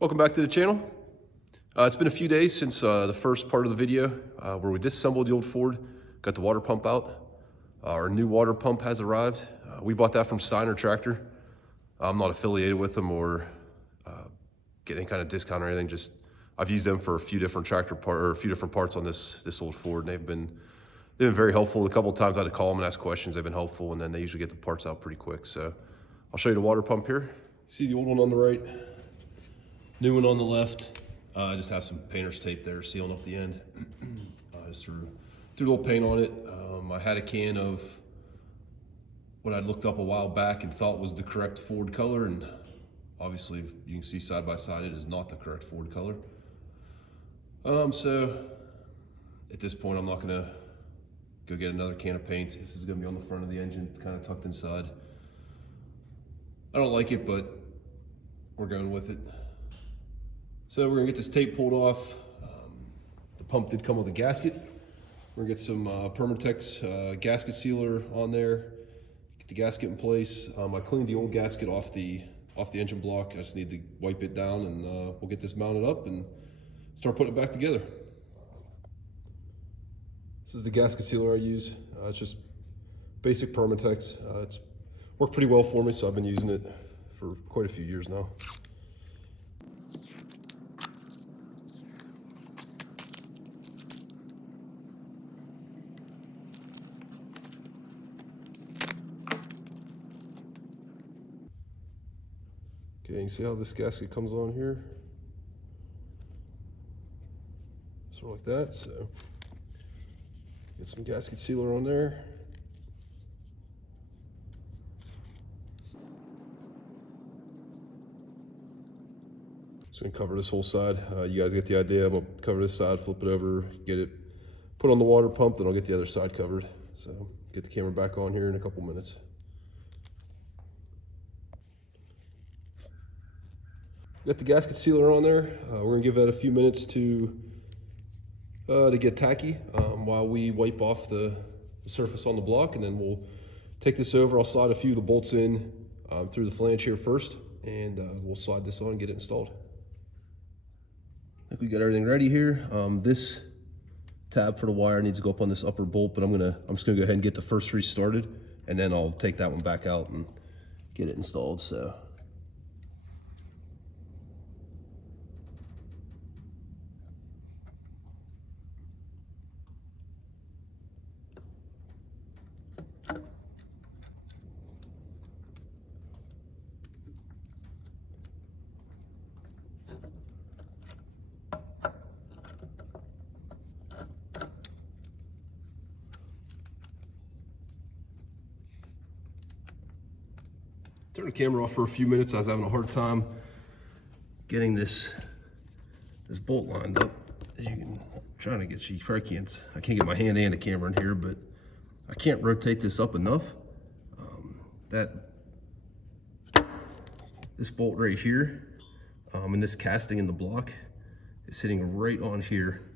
Welcome back to the channel. It's been a few days since the first part of the video where we disassembled the old Ford, got the water pump out. Our new water pump has arrived. We bought that from Steiner Tractor. I'm not affiliated with them or get any kind of discount or anything. Just I've used them for a few different parts on this old Ford, and they've been very helpful. A couple of times I had to call them and ask questions. They've been helpful, and then they usually get the parts out pretty quick. So I'll show you the water pump here. See the old one on the right. New one on the left. I just have some painter's tape there sealing up the end. Just threw a little paint on it. I had a can of what I'd looked up a while back and thought was the correct Ford color, and obviously you can see side by side it is not the correct Ford color. So at this point I'm not gonna go get another can of paint. This is gonna be on the front of the engine, kind of tucked inside. I don't like it, but we're going with it. So we're gonna get this tape pulled off. The pump did come with a gasket. We're gonna get some Permatex gasket sealer on there, get the gasket in place. I cleaned the old gasket off the engine block. I just need to wipe it down, and we'll get this mounted up and start putting it back together. This is the gasket sealer I use. It's just basic Permatex. It's worked pretty well for me, so I've been using it for quite a few years now. Okay, you can see how this gasket comes on here. Sort of like that, so get some gasket sealer on there. Just gonna cover this whole side. You guys get the idea. I'm gonna cover this side, flip it over, get it put on the water pump, then I'll get the other side covered. So get the camera back on here in a couple minutes. Got the gasket sealer on there. We're gonna give that a few minutes to get tacky while we wipe off the surface on the block, and then we'll take this over. I'll slide a few of the bolts in through the flange here first, and we'll slide this on and get it installed. I think we got everything ready here. This tab for the wire needs to go up on this upper bolt, but I'm just gonna go ahead and get the first three started, and then I'll take that one back out and get it installed. So. Turn the camera off for a few minutes. I was having a hard time getting this bolt lined up. I'm trying to get you. I can't get my hand and the camera in here, but I can't rotate this up enough. This bolt right here, and this casting in the block is sitting right on here.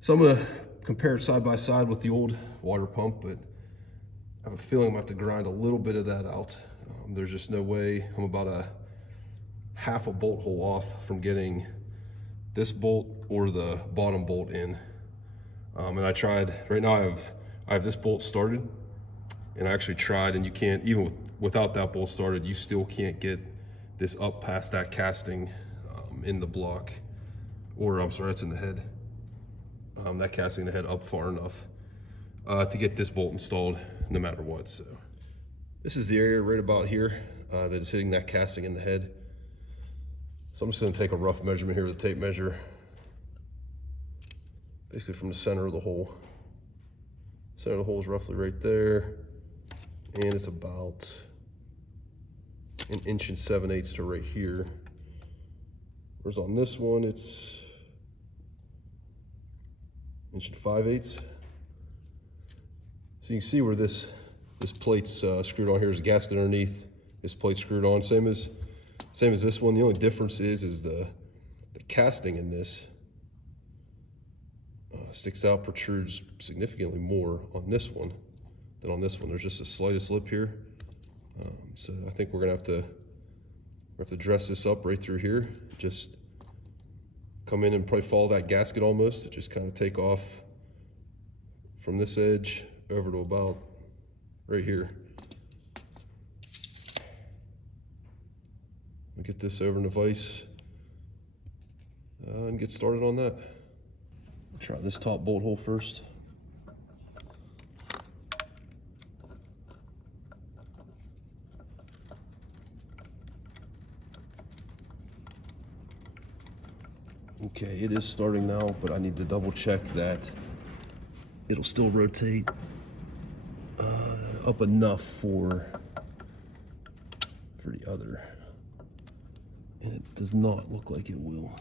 So I'm gonna compare it side by side with the old water pump, but I have a feeling I'm gonna have to grind a little bit of that out. There's just no way. I'm about a half a bolt hole off from getting this bolt or the bottom bolt in. And I tried, right now I have this bolt started, and I actually tried, and you can't, even without that bolt started, you still can't get this up past that casting in the block, or I'm sorry, that's in the head. That casting in the head up far enough to get this bolt installed no matter what. So this is the area right about here that is hitting that casting in the head. So I'm just gonna take a rough measurement here with a tape measure, basically from the center of the hole. Center of the hole is roughly right there, and it's about 1 7/8 inches to right here. Whereas on this one, it's 1 5/8 inches. So you can see where this plate's screwed on here. There's a gasket underneath. This plate's screwed on, same as this one. The only difference is the casting in this sticks out, protrudes significantly more on this one than on this one. There's just the slightest lip here. So I think we're gonna have to We have to dress this up right through here. Just come in and probably follow that gasket almost. Just kind of take off from this edge over to about right here. We get this over in the vise and get started on that. Try this top bolt hole first. Okay, it is starting now, but I need to double check that it'll still rotate up enough for the other. And it does not look like it will.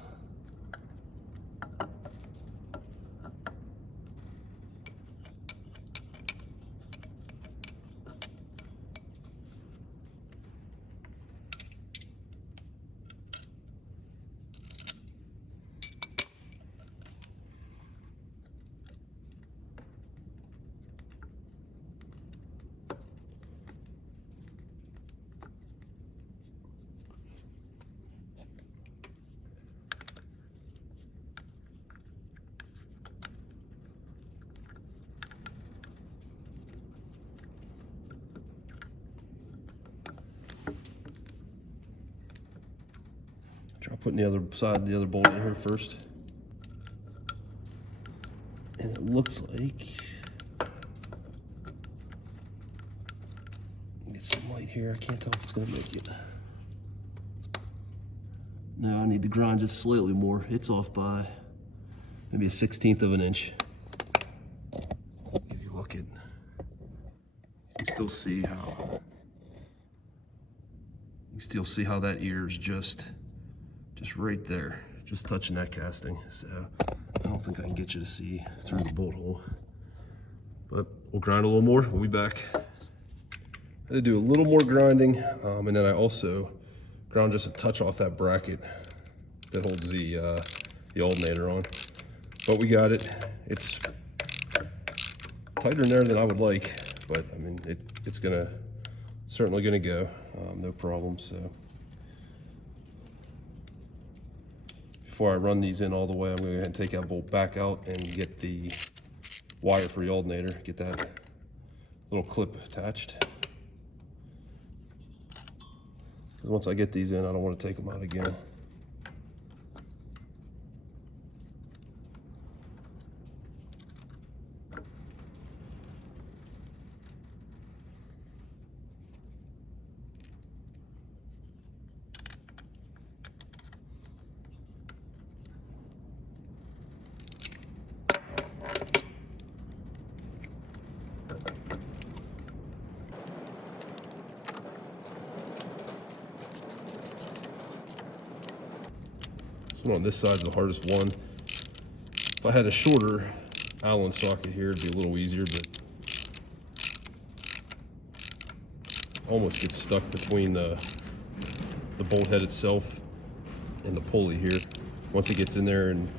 Try putting the other side, the other bolt in here first. And it looks like, get some light here. I can't tell if it's gonna make it. Now I need to grind just slightly more. It's off by maybe a 1/16 of an inch. If you look at, you still see how that ear is just right there, just touching that casting. So I don't think I can get you to see through the bolt hole, but we'll grind a little more. We'll be back. I had to do a little more grinding, and then I also ground just a touch off that bracket that holds the alternator on. But we got it. It's tighter in there than I would like, but I mean, it's certainly gonna go, no problem. So before I run these in all the way, I'm gonna go ahead and take that bolt back out and get the wire for the alternator, get that little clip attached. Because once I get these in, I don't want to take them out again. On this side's the hardest one. If I had a shorter Allen socket here, it'd be a little easier, but almost gets stuck between the bolt head itself and the pulley here. Once it gets in there and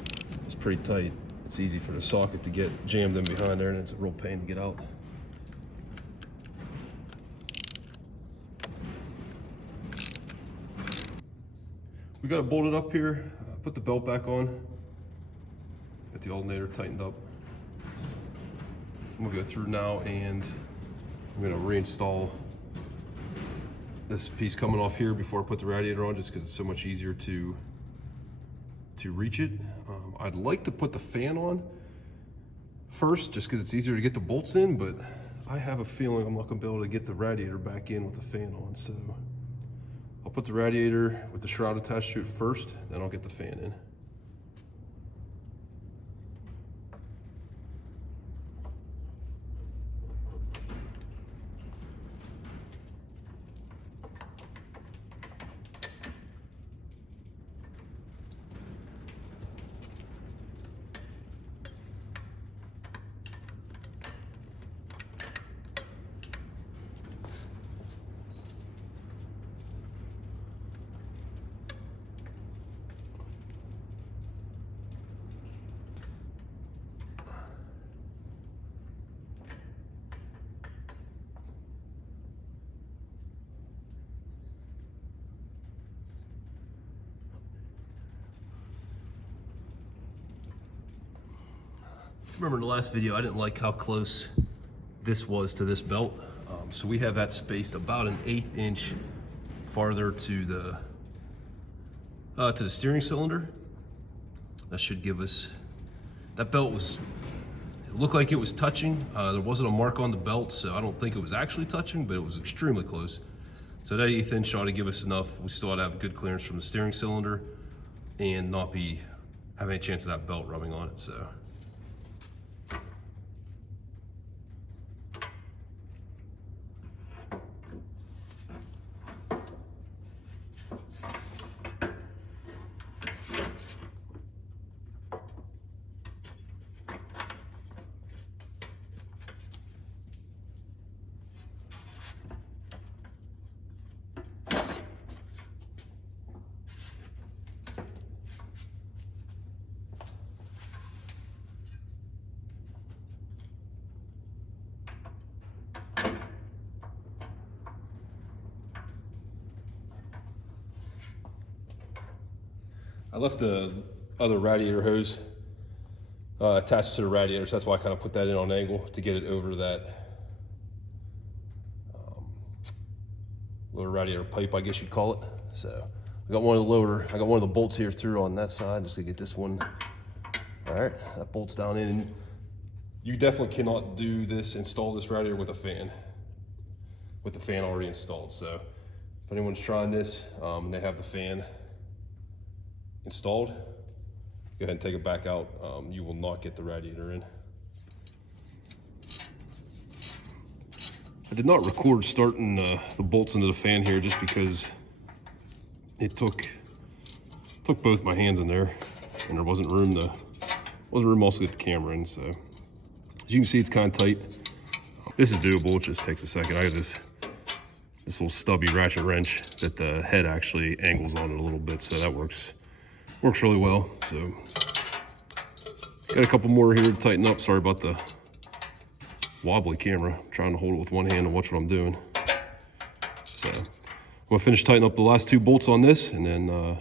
it's pretty tight, it's easy for the socket to get jammed in behind there, and it's a real pain to get out. We got it bolted up here. Put the belt back on. Get the alternator tightened up. I'm gonna go through now and I'm gonna reinstall this piece coming off here before I put the radiator on, just because it's so much easier to reach it. I'd like to put the fan on first, just because it's easier to get the bolts in, but I have a feeling I'm not gonna be able to get the radiator back in with the fan on, so I'll put the radiator with the shroud attached to it first, then I'll get the fan in. Remember in the last video, I didn't like how close this was to this belt. So we have that spaced about an 1/8 inch farther to the steering cylinder. That should give us, that belt was, it looked like it was touching. There wasn't a mark on the belt, so I don't think it was actually touching, but it was extremely close. So that 1/8 inch ought to give us enough. We still ought to have good clearance from the steering cylinder and not have any chance of that belt rubbing on it, so. I left the other radiator hose attached to the radiator, so that's why I kind of put that in on an angle to get it over that lower radiator pipe, I guess you'd call it. So I got one of the bolts here through on that side. Just gonna get this one. All right, that bolt's down in. And you definitely cannot install this radiator with a fan, with the fan already installed. So if anyone's trying this and they have the fan installed, go ahead and take it back out. You will not get the radiator in. I did not record starting the bolts into the fan here just because it took both my hands in there and there wasn't room also to get the camera in. So as you can see, it's kind of tight. This is doable, it just takes a second. I have this little stubby ratchet wrench that the head actually angles on it a little bit, so that works really well. So got a couple more here to tighten up. Sorry about the wobbly camera. I'm trying to hold it with one hand and watch what I'm doing. So I'm gonna finish tightening up the last 2 bolts on this, and then I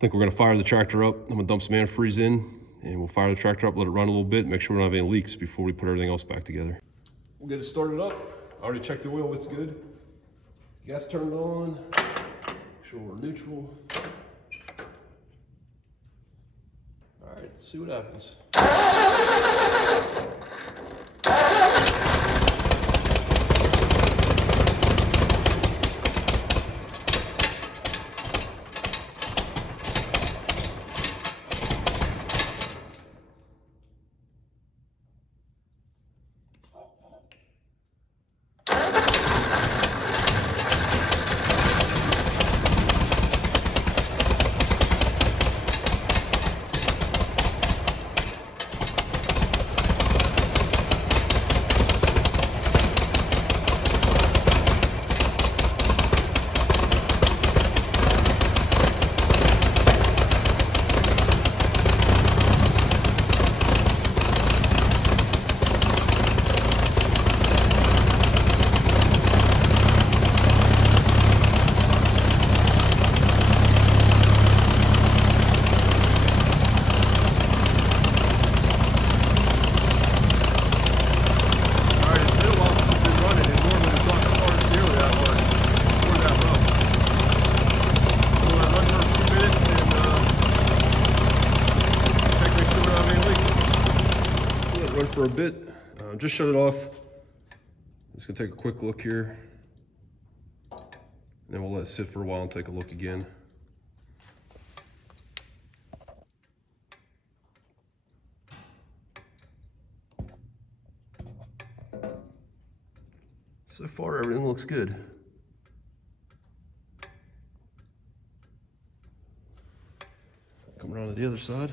think we're gonna fire the tractor up. I'm gonna dump some antifreeze in, and we'll fire the tractor up, let it run a little bit, make sure we don't have any leaks before we put everything else back together. We'll get it started up. I already checked the oil, it's good. Gas turned on, make sure we're neutral. All right, let's see what happens. For a bit, just shut it off. Just gonna take a quick look here, and then we'll let it sit for a while and take a look again. So far, everything looks good. Come around to the other side.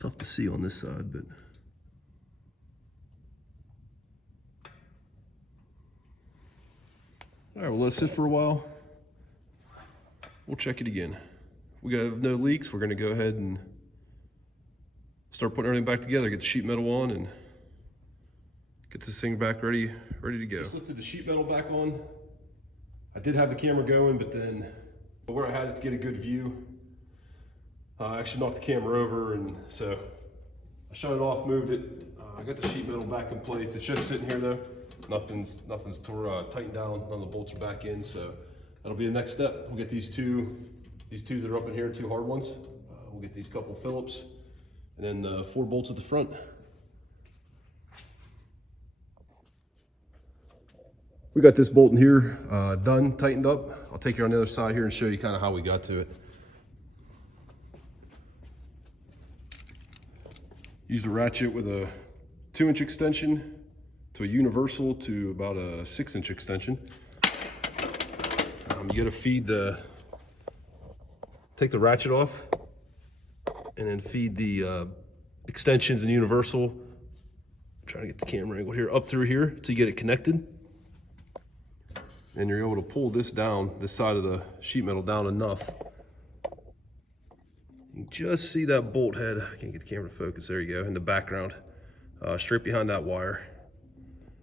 Tough to see on this side, but all right, well, let's sit for a while. We'll check it again. We got no leaks. We're going to go ahead and start putting everything back together, get the sheet metal on, and get this thing back ready to go. Just lifted the sheet metal back on. I did have the camera going, but then where I had it to get a good view, I actually knocked the camera over, and so I shut it off, moved it. I got the sheet metal back in place. It's just sitting here though. Nothing's tightened down. None of the bolts are back in, so that'll be the next step. We'll get these two that are up in here, 2 hard ones. We'll get these couple Phillips, and then 4 bolts at the front. We got this bolt in here done, tightened up. I'll take you on the other side here and show you kind of how we got to it. Used a ratchet with a 2-inch extension to a universal to about a 6-inch extension. You gotta take the ratchet off and then feed the extensions and universal. I'm trying to get the camera angle here, up through here till you get it connected. And you're able to pull this down, this side of the sheet metal down enough. You can just see that bolt head. I can't get the camera to focus. There you go, in the background, straight behind that wire.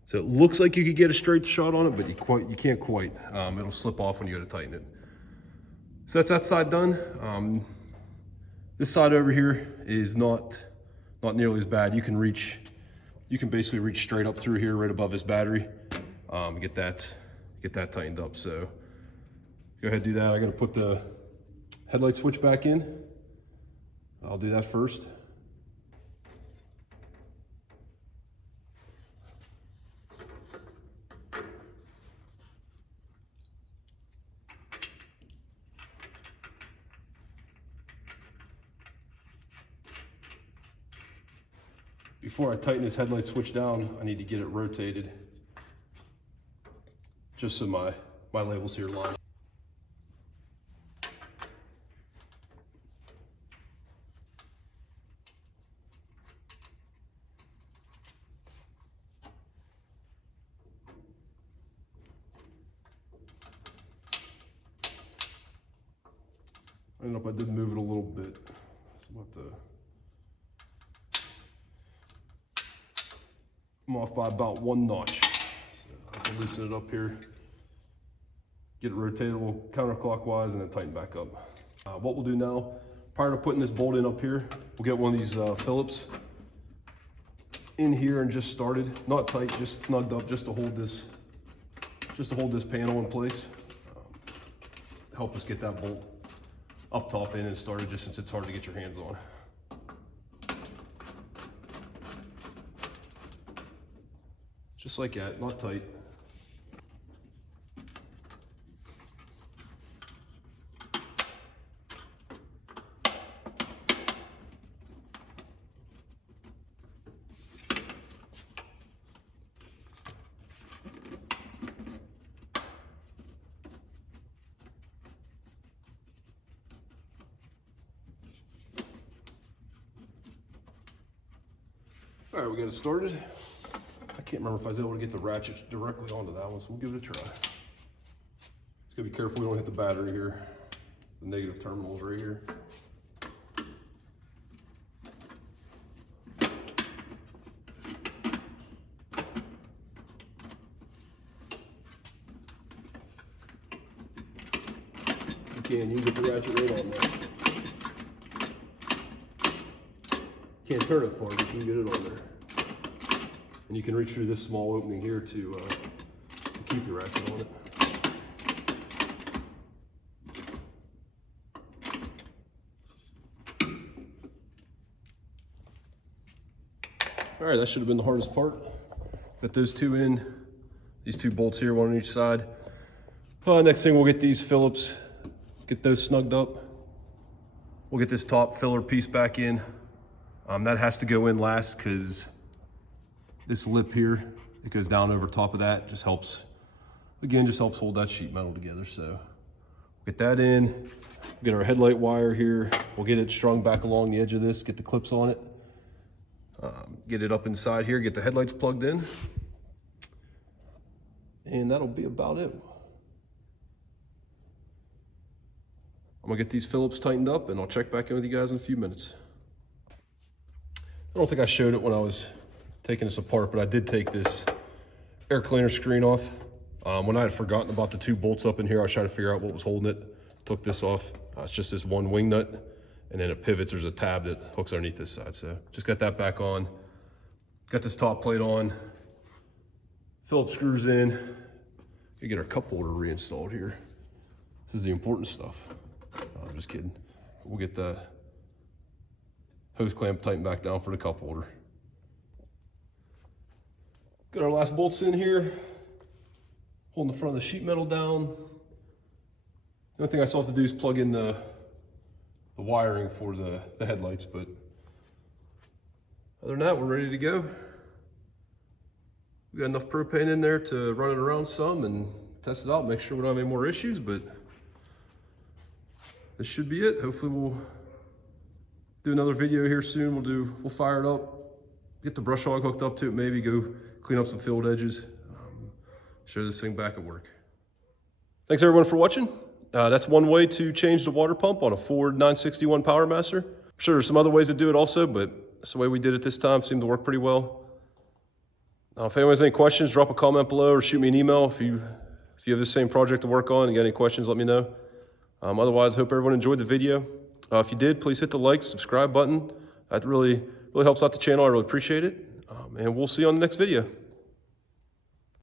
So it looks like you could get a straight shot on it, but you can't quite. It'll slip off when you go to tighten it. So that's that side done. This side over here is not nearly as bad. You can basically reach straight up through here, right above this battery. Get that tightened up. So go ahead and do that. I got to put the headlight switch back in. I'll do that first. Before I tighten this headlight switch down, I need to get it rotated, just so my labels here line. I don't know if I did move it a little bit, so I'm going to I'm off by about 1 notch. So I can loosen it up here, get it rotated a little counterclockwise, and then tighten back up. What we'll do now, prior to putting this bolt in up here, we'll get one of these Phillips in here and just started, not tight, just snugged up, just to hold this panel in place. Help us get that bolt up top in and started, just since it's hard to get your hands on. Just like that, not tight. All right, we got it started. I can't remember if I was able to get the ratchets directly onto that one, so we'll give it a try. Just gotta be careful we don't hit the battery here. The negative terminal is right here. You get the ratchet right on there. Can't turn it for it, but you can get it on there. And you can reach through this small opening here to keep the ratchet on it. All right, that should have been the hardest part. Got those 2 in, these 2 bolts here, 1 on each side. Next thing, we'll get these Phillips, get those snugged up. We'll get this top filler piece back in. That has to go in last because this lip here, it goes down over top of that, just helps, again, just helps hold that sheet metal together. So get that in, get our headlight wire here. We'll get it strung back along the edge of this, get the clips on it. Get it up inside here, get the headlights plugged in. And that'll be about it. I'm gonna get these Phillips tightened up and I'll check back in with you guys in a few minutes. I don't think I showed it when I was taking this apart, but I did take this air cleaner screen off. When I had forgotten about the 2 bolts up in here, I was trying to figure out what was holding it. Took this off. It's just this one wing nut. and then it pivots. There's a tab that hooks underneath this side. So just got that back on. Got this top plate on. Phillips screws in. We get our cup holder reinstalled here. This is the important stuff. No, I'm just kidding. We'll get the hose clamp tightened back down for the cup holder. Got our last bolts in here. Holding the front of the sheet metal down. The only thing I still have to do is plug in the wiring for the headlights, but other than that, we're ready to go. We got enough propane in there to run it around some and test it out, make sure we don't have any more issues, but this should be it. Hopefully we'll do another video here soon. We'll fire it up, get the brush hog hooked up to it, maybe go clean up some filled edges, show this thing back at work. Thanks everyone for watching. That's one way to change the water pump on a Ford 961 Powermaster. I'm sure there's some other ways to do it also, but that's the way we did it this time. Seemed to work pretty well. If anyone has any questions, drop a comment below or shoot me an email. If you have the same project to work on and got any questions, let me know. Otherwise, I hope everyone enjoyed the video. If you did, please hit the like, subscribe button. That really helps out the channel. I really appreciate it. And we'll see you on the next video.